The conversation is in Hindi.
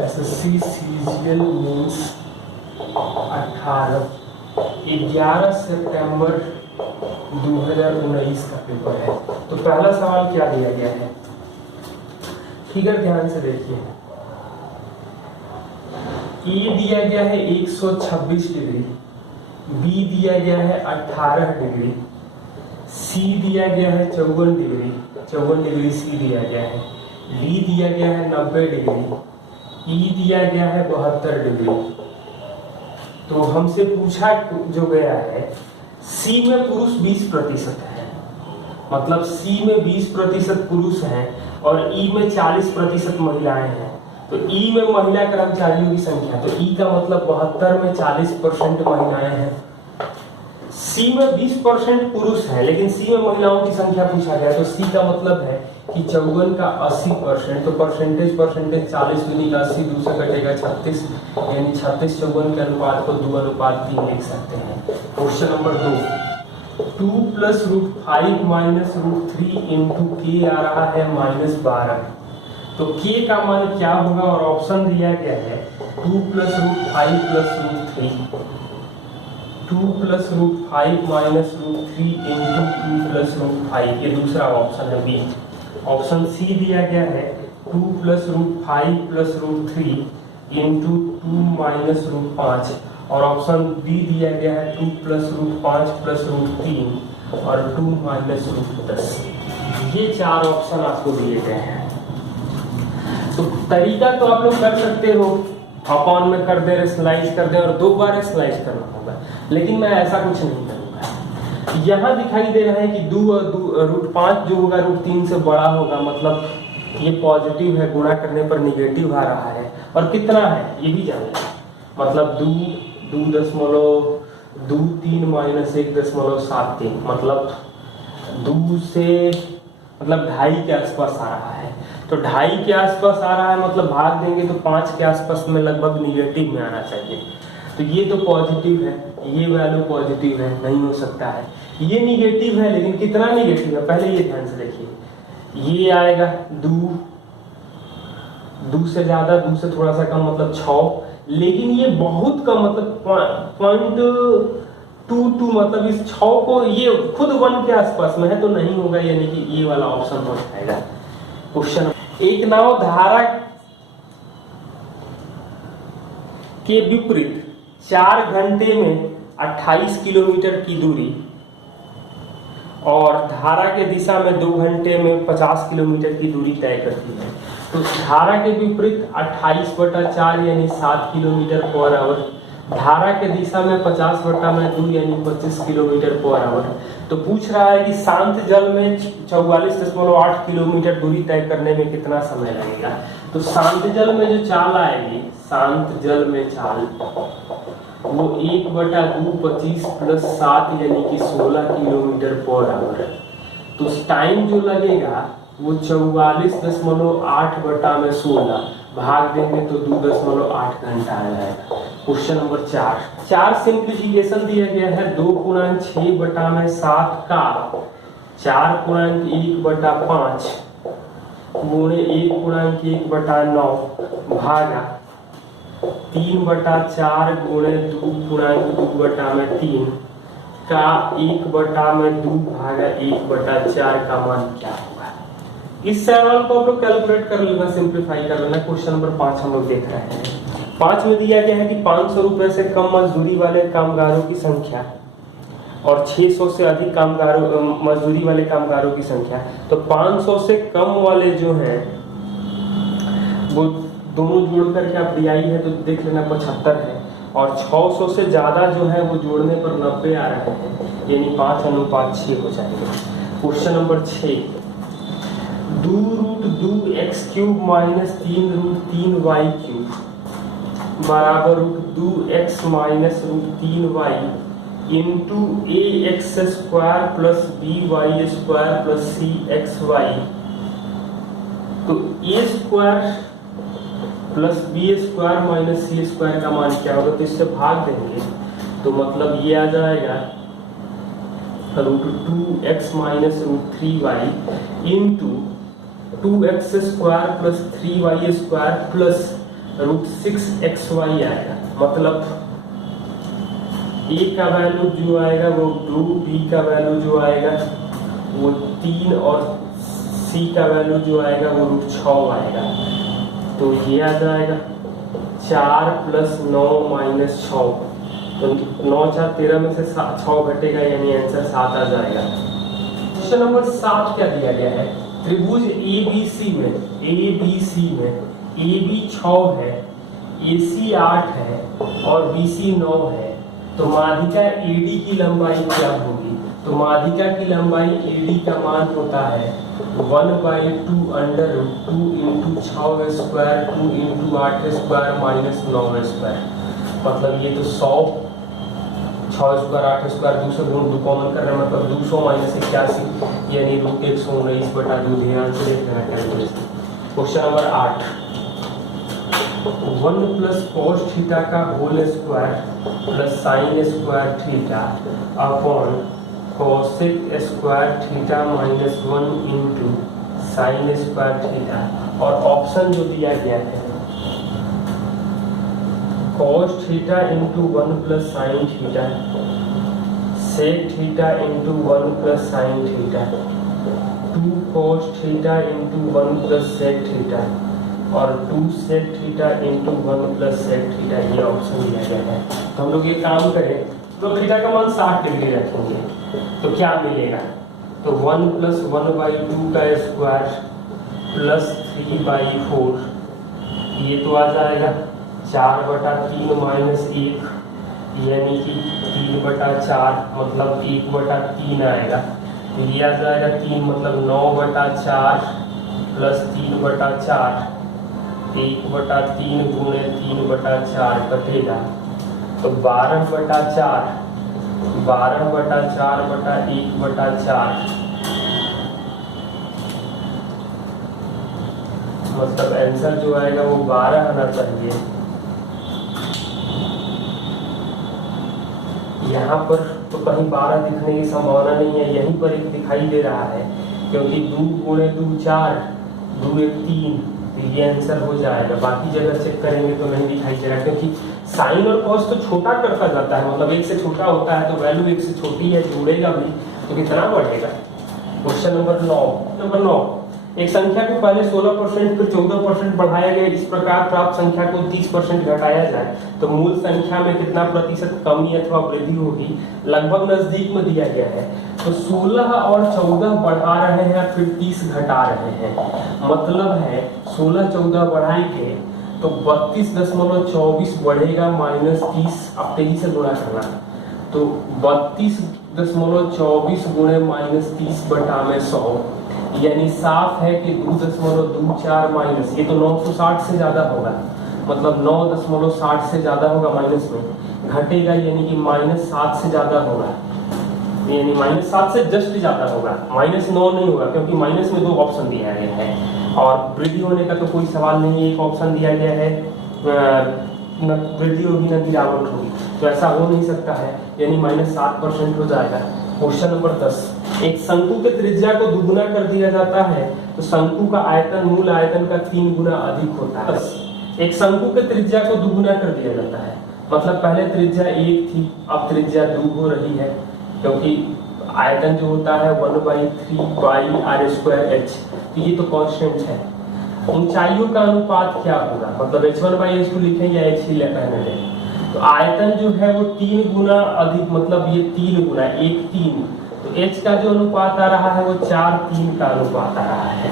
एसएससी सीजीएल मीन्स 11 सितंबर 2019 का पेपर है। तो पहला सवाल क्या दिया गया है, फिगर ध्यान से देखिए। ए दिया गया है 126 डिग्री, बी दिया गया है 18 डिग्री, सी दिया गया है 54 डिग्री सी दिया गया है, डी दिया गया है 90 डिग्री, ई दिया गया है 72 डिग्री। तो हमसे पूछा जो गया है सी में पुरुष 20% है, मतलब सी में 20% पुरुष हैं और ई में 40% महिलाएं हैं। तो ई में महिला कर्मचारियों की संख्या, तो ई का मतलब 72 में 40% महिलाएं हैं। सी में 20% पुरुष है लेकिन सी में महिलाओं की संख्या पूछा गया, तो सी का मतलब है कि 54 का 80%, तो परसेंटेज 40 दूनी का 80, 2 से कटेगा 36, यानी 36 54 के अनुपात को 2:3 लिख सकते हैं। क्वेश्चन नंबर 2 + √5 - √3 इंटू के आ रहा है -12। तो के का मान क्या होगा, और ऑप्शन दिया गया है 2 + √5 + √3, 2 + √5 - √3 इंटू 2 + √5, ये दूसरा ऑप्शन है बी। ऑप्शन सी दिया गया है 2 + √5 + √3 इंटू 2 - √5, और ऑप्शन बी दिया गया है 2 + √5 + √3 और 2 - √10। ये चार ऑप्शन आपको दिए गए हैं। तो तरीका तो आप लोग कर सकते हो, अपॉन में कर दे, स्लाइस कर दे और 2 बार स्लाइस करना होगा, लेकिन मैं ऐसा कुछ नहीं करूंगा। यहाँ दिखाई दे रहा है कि √5 जो होगा √3 से बड़ा होगा, मतलब ये पॉजिटिव है, गुणा करने पर निगेटिव आ रहा है। और कितना है ये भी जानना है, मतलब 2.23 - 1.73, मतलब 2 से मतलब 2.5 के आसपास आ रहा है। तो 2.5 के आसपास आ रहा है, मतलब भाग देंगे तो 5 के आसपास में लगभग निगेटिव में आना चाहिए। तो ये तो पॉजिटिव है, ये वैल्यू पॉजिटिव है, नहीं हो सकता है। ये निगेटिव है, लेकिन कितना निगेटिव है पहले ये ध्यान से देखिए। ये आएगा 2 से ज्यादा, 2 से थोड़ा सा कम मतलब 6, लेकिन ये बहुत कम मतलब 0.22, मतलब इस 6 को ये खुद 1 के आसपास में है, तो नहीं होगा, यानी कि ये वाला ऑप्शन हो जाएगा। क्वेश्चन, एक नाव धारा के विपरीत 4 घंटे में 28 किलोमीटर की दूरी और धारा के दिशा में 2 घंटे में 50 किलोमीटर की दूरी तय करती है। तो धारा के विपरीत 28/4 यानी 7 किलोमीटर/आवर, धारा के दिशा में 50/2 यानी 25 किलोमीटर/आवर। तो पूछ रहा है कि शांत जल में 44.8 किलोमीटर दूरी तय करने में कितना समय लगेगा। तो शांत जल में जो चाल आएगी, शांत जल में चाल वो 1/2 25 + 7 यानी कि 16 किलोमीटर/आवर। तो टाइम जो लगेगा वो 44.8/16 भाग देंगे तो 2.8 घंटा आ जाएगा। क्वेश्चन नंबर 4 सिंप्लीफिकेशन दिया गया है 2.6/7 का 4.1/5 गुणे 1.1/9 भागा 3/4 गुणे 2.2/3 का 1/2 भागा 1/4 का मान क्या होगा। इस सवाल को आप लोग कैलकुलेट कर लेना, सिंप्लीफाई कर लेना। क्वेश्चन नंबर 5 हम लोग देख रहे हैं। 5 में दिया गया है कि 500 रुपए से कम मजदूरी वाले कामगारों की संख्या और 600 से अधिक मजदूरी वाले कामगारों की संख्या। तो 500 से कम वाले जो हैं वो दोनों जोड़ करके आप DI है तो देख लेना 75 है, और 600 से ज्यादा जो है वो जोड़ने पर 90 आ रहे हैं, यानी 5:6 हो जाएगा। क्वेश्चन नंबर 6 2√2x³ - 3√3y³ बराबर √2x - √3y into ax² + by² + cxy। तो a² + b² - c² का मान क्या होगा, तो इससे भाग देंगे तो मतलब ये आ जाएगा √2x - √3y into 2x² + 3y² + √6xy आएगा। मतलब a का वैल्यू जो आएगा वो 2, b का वैल्यू जो आएगा वो 3 और c का वैल्यू जो आएगा वो √6 आएगा। तो ये आ जाएगा 4 + 9 - 6, तो 9 × 4 = 13 में से 6 घटेगा, यानी आंसर 7 आ जाएगा। क्वेश्चन नंबर 7 क्या दिया गया है? त्रिभुज ABC में AB 6 है, AC 8 है और BC 9 है। तो माध्यिका AD की लंबाई क्या होगी? तो माध्यिका की लंबाई AD का मान होता है 1/2 √2 × 6² 2 × 8² - 9²। मतलब ये तो 100, 6² 8², 2 से गुण 2 कॉमन कर रहे हैं, मतलब 200 - 81 यानी √119/2। ध्यान से देखना है calculation. Question number 8, 1 + cos theta का whole square + sin square theta upon cosec square theta - 1 × sin square theta. और ऑप्शन जो दिया गया है cos theta × 1 + sin theta, sec theta × 1 + sin theta, 2 cos theta × 1 + sec theta और 2 sec थीटा × 1 + sec थीटा, ये ऑप्शन दिया गया है। तो हम लोग ये काम करें तो थीटा का मान 60 डिग्री रखेंगे तो क्या मिलेगा? तो 1 + 1/2 का स्क्वायर प्लस 3/4, ये तो आ जाएगा 4/3 - 1 यानी कि 3/4, मतलब 1/3 आएगा। तो ये आ जाएगा 3, मतलब 9/4 प्लस 3/4, 1/3 गुणे 3/4 कटेगा तो 12/4, 12/4/1/4, मतलब आंसर जो आएगा वो 12 आना चाहिए। यहाँ पर तो कहीं 12 दिखने की संभावना नहीं है, यहीं पर एक दिखाई दे रहा है, क्योंकि 2 × 2 4, 2 × 1 3, तो ये आंसर हो जाएगा। बाकी जगह चेक करेंगे तो नहीं दिखाई दे रहा, क्योंकि साइन और कॉस तो छोटा करता जाता है, मतलब 1 से छोटा होता है तो वैल्यू 1 से छोटी है, जोड़ेगा भी तो कितना बढ़ेगा। क्वेश्चन नंबर 9, एक संख्या को पहले 16% फिर 14% बढ़ाया गया, इस प्रकार प्राप्त संख्या को 30% घटाया जाए तो मूल संख्या में कितना प्रतिशत कमी अथवा वृद्धि होगी? लगभग नजदीक में दिया गया है। तो 16 और 14 बढ़ा रहे हैं फिर 30 घटा रहे हैं, मतलब है 16 14 बढ़ाएंगे तो 32.24 बढ़ेगा माइनस 30। अब तेजी से गुणा करना, तो 32.24 गुणे -30/100, यानी साफ है कि 2.24 माइनस, ये तो 960 से ज्यादा होगा, मतलब 9.60 से ज्यादा होगा, माइनस में घटेगा यानी कि -7 से ज्यादा होगा, यानी -7 से जस्ट ज्यादा होगा, -9 नहीं होगा, क्योंकि माइनस में 2 ऑप्शन दिया गया है और वृद्धि होने का तो कोई सवाल नहीं है। एक ऑप्शन दिया गया है न वृद्धि होगी न गिरावट होगी, तो ऐसा हो नहीं सकता है, यानी -7% हो जाएगा। क्वेश्चन नंबर 10, एक शंकु के त्रिज्या को दुगुना कर दिया जाता है तो शंकु का आयतन मूल आयतन का 3 गुना अधिक होता है। एक शंकु के त्रिज्या को दुगुना कर दिया जाता है, मतलब पहले त्रिज्या 1 थी, अब त्रिज्या 2 हो रही है, क्योंकि आयतन जो होता है 1/3πr²h, तो ये तो कांस्टेंट है। ऊंचाइयों का अनुपात क्या होगा, मतलब h1/h2 लिखें या h ही कहने दें, तो आयतन जो है वो 3 गुना अधिक, मतलब ये 3 गुना 1 3, तो h का जो अनुपात आ रहा है वो 4 3 का अनुपात आ रहा है।